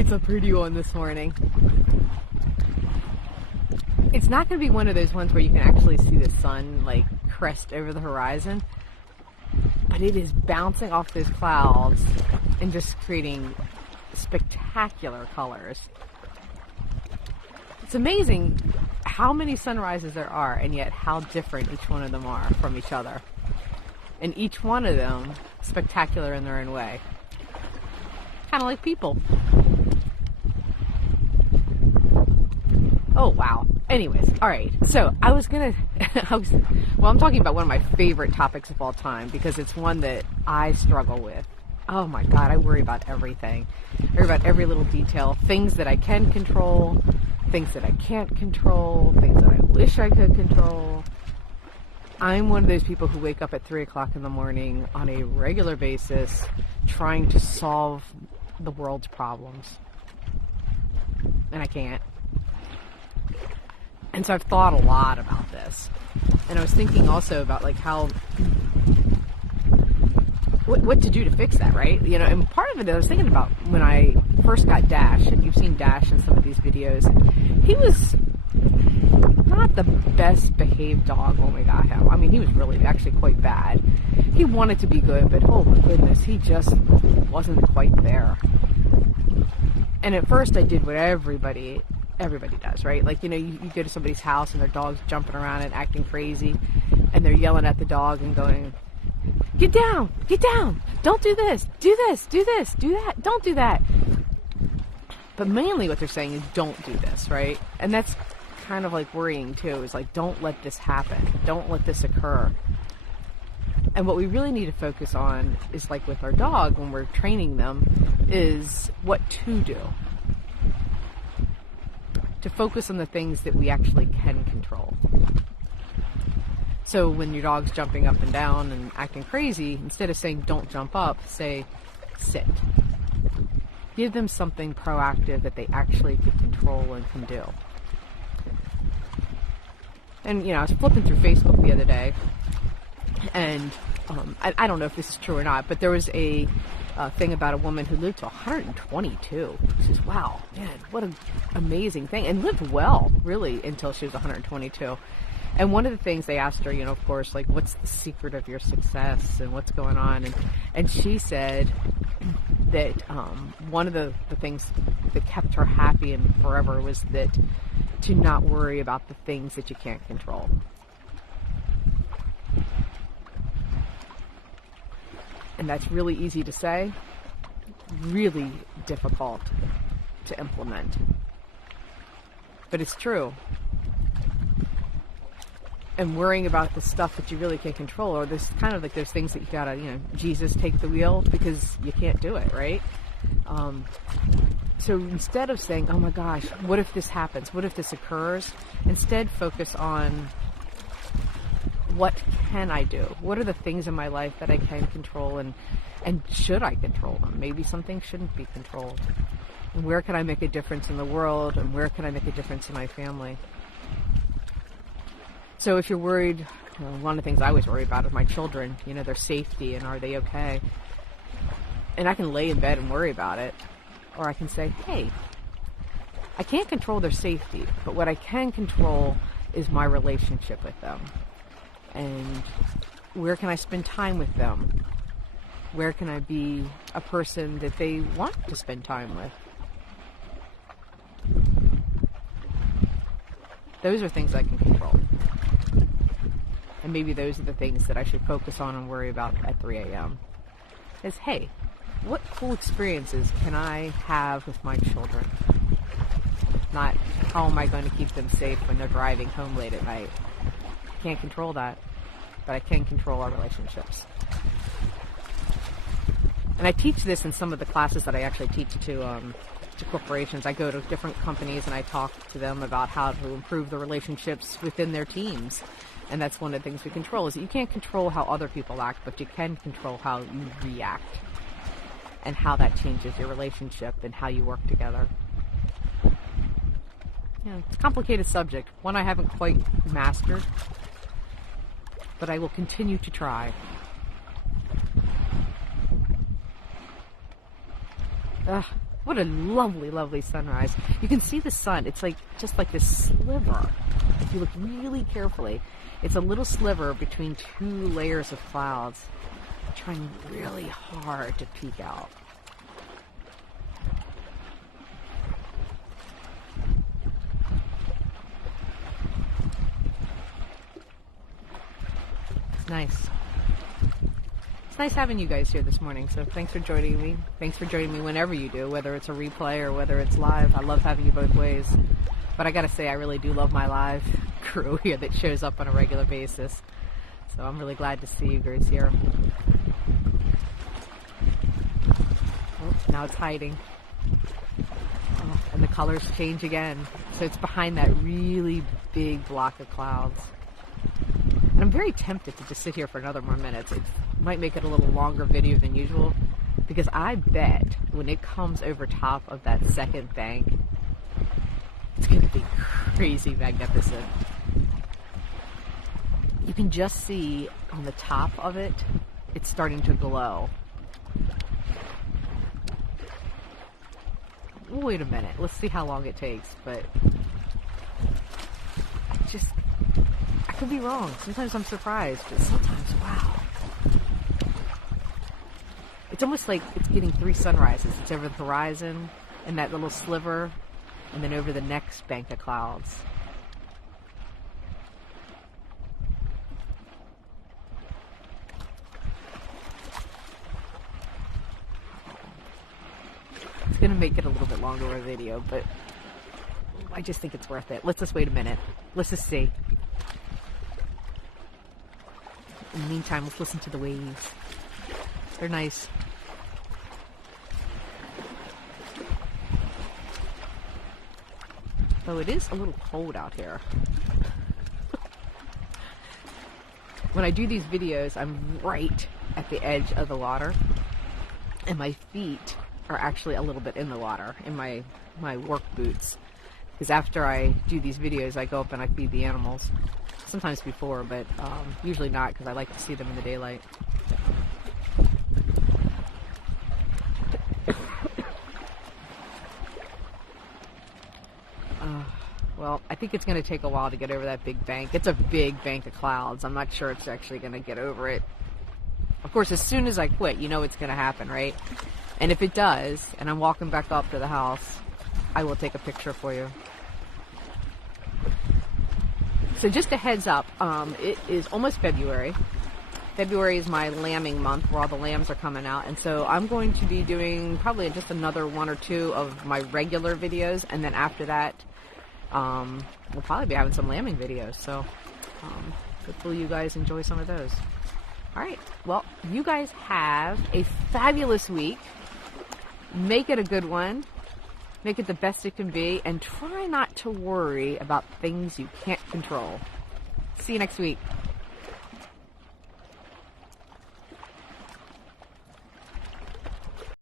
It's a pretty one this morning. It's not going to be one of those ones where you can actually see the sun like crest over the horizon, but it is bouncing off those clouds and just creating spectacular colors. It's amazing how many sunrises there are, and yet how different each one of them are from each other. And each one of them spectacular in their own way. Kind of like people. Oh, wow. Anyways, all right. So I'm talking about one of my favorite topics of all time because it's one that I struggle with. Oh my God, I worry about everything. I worry about every little detail. Things that I can control, things that I can't control, things that I wish I could control. I'm one of those people who wake up at 3 o'clock in the morning on a regular basis trying to solve the world's problems. And I can't. And so I've thought a lot about this. And I was thinking also about like how, what to do to fix that, right? You know, and part of it I was thinking about when I first got Dash, and you've seen Dash in some of these videos. He was not the best behaved dog when we got him. I mean, he was really actually quite bad. He wanted to be good, but oh my goodness, he just wasn't quite there. And at first I did what everybody does, right? Like, you know, you go to somebody's house and their dog's jumping around and acting crazy, and they're yelling at the dog and going, get down, don't do this, do this, do this, do that, don't do that. But mainly what they're saying is don't do this, right? And that's kind of like worrying too, is like, don't let this happen, don't let this occur. And what we really need to focus on is, like with our dog when we're training them, is what to do. To focus on the things that we actually can control. So when your dog's jumping up and down and acting crazy, instead of saying don't jump up, say sit. Give them something proactive that they actually can control and can do. And you know, I was flipping through Facebook the other day, and I don't know if this is true or not, but there was a thing about a woman who lived to 122, which is, wow, man, what an amazing thing, and lived well, really, until she was 122. And one of the things they asked her, you know, of course, like, what's the secret of your success and what's going on? And she said that one of the things that kept her happy and forever was that to not worry about the things that you can't control. And that's really easy to say, really difficult to implement. But it's true. And worrying about the stuff that you really can't control, or this kind of like those things that you gotta, you know, Jesus take the wheel, because you can't do it, right? So instead of saying, oh my gosh, what if this happens? What if this occurs? Instead, focus on, what can I do? What are the things in my life that I can control, and should I control them? Maybe some things shouldn't be controlled. And where can I make a difference in the world, and where can I make a difference in my family? So if you're worried, one of the things I always worry about is my children, you know, their safety and are they okay? And I can lay in bed and worry about it, or I can say, hey, I can't control their safety, but what I can control is my relationship with them. And where can I spend time with them? Where can I be a person that they want to spend time with? Those are things I can control. And maybe those are the things that I should focus on and worry about at 3 a.m. Is, hey, what cool experiences can I have with my children? Not, how am I going to keep them safe when they're driving home late at night? Can't control that, but I can control our relationships. And I teach this in some of the classes that I actually teach to corporations. I go to different companies and I talk to them about how to improve the relationships within their teams. And that's one of the things we control, is that you can't control how other people act, but you can control how you react and how that changes your relationship and how you work together. Yeah, it's a complicated subject, one I haven't quite mastered, but I will continue to try. What a lovely, lovely sunrise. You can see the sun. It's like just like this sliver. If you look really carefully, it's a little sliver between two layers of clouds, trying really hard to peek out. It's nice. It's nice having you guys here this morning, so thanks for joining me. Thanks for joining me whenever you do, whether it's a replay or whether it's live. I love having you both ways. But I gotta say, I really do love my live crew here that shows up on a regular basis. So I'm really glad to see you guys here. Oh, now it's hiding. Oh, and the colors change again. So it's behind that really big block of clouds. And I'm very tempted to just sit here for another more minutes. It might make it a little longer video than usual, because I bet when it comes over top of that second bank, it's going to be crazy magnificent. You can just see on the top of it, it's starting to glow. Wait a minute, let's see how long it takes, but I could be wrong. Sometimes I'm surprised, but sometimes, wow. It's almost like it's getting 3 sunrises. It's over the horizon, and that little sliver, and then over the next bank of clouds. It's going to make it a little bit longer of a video, but I just think it's worth it. Let's just wait a minute. Let's just see. In the meantime, let's listen to the waves. They're nice. Though it is a little cold out here. When I do these videos, I'm right at the edge of the water, and my feet are actually a little bit in the water, in my work boots. Because after I do these videos, I go up and I feed the animals. Sometimes before, but usually not, because I like to see them in the daylight. Well, I think it's going to take a while to get over that big bank. It's a big bank of clouds. I'm not sure it's actually going to get over it. Of course, as soon as I quit, you know it's going to happen, right? And if it does, and I'm walking back up to the house, I will take a picture for you. So just a heads up, it is almost February. February is my lambing month where all the lambs are coming out. And so I'm going to be doing probably just another 1 or 2 of my regular videos. And then after that, we'll probably be having some lambing videos. So hopefully you guys enjoy some of those. All right. Well, you guys have a fabulous week. Make it a good one. Make it the best it can be. And try not to worry about things you can't control. See you next week.